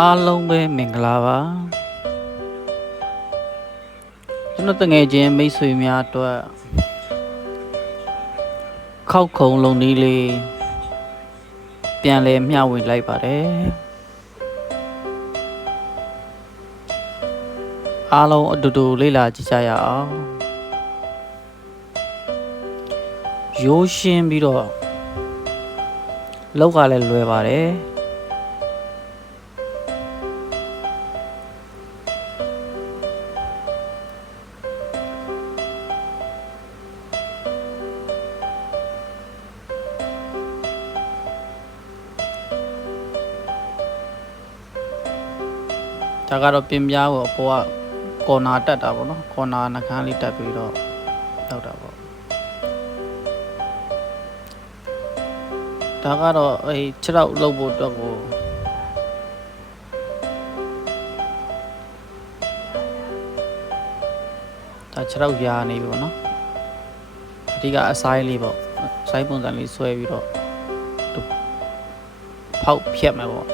အားလုံးပဲမင်္ဂလာပါကျွန်တော်တငယ်ချင်းမိတ်ဆွေများအတွက်ခောက်ခုံလုံးလေးပြန်လဲမျှဝေလိုက်ပါတယ်အားလုံးအတူတူလေ့လာကြည့်ကြရအောင်ရိုးရှင်းပြီးတော့လောက်ကလည်းလွယ်ပါတယ်ဒါကတော့ပြင်ပြားကိုအပေါ်ကကော်နာတက်တာပေါ့နော်ကော်နာနှခမ်းလေးတက်ပြီးတော့လောက်တာပေါ့ဒါကတော့ခြေထောက်လှုပ်ဖို့အတွက်ကိုဒါခြေထောက်ရာနေပြီပေါ့နော်အဓိကအဆိုင်လေးပေါ့ဆိုင်းပုံစံလေးဆွဲပြီးတော့ဖောက်ဖြတ်မယ်ပေါ့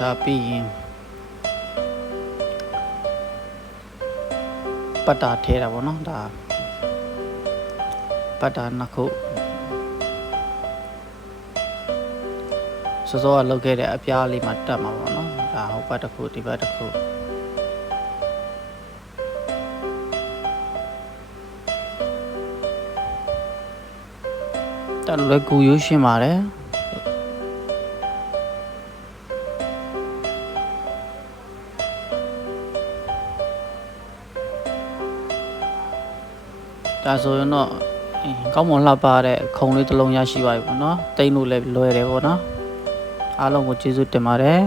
ဒါပြီးရင်ပတ်တာထဲတာပေါ့နော်ဒါပတ်တာနှစ်ခုစောစောကလောက်ခဲ့တဲ့အပြားလေးမှာတက်မှာပေါ့နော်ဒါဟိုပတ်တစ်ခုဒီပတ်တစ်ခုတက်လွယ်ကူရိုးရှင်းပါတယ်ဒါဆိုရင်တော့ကောင်းမွန်လှပတဲ့ခုံလေးတစ်လုံးရရှိပါပြီပေါ့နော်တိမ့်လို့လည်းလွယ်တယ်ပေါ့နော်အားလုံးကိုကျေးဇူးတင်ပါတယ်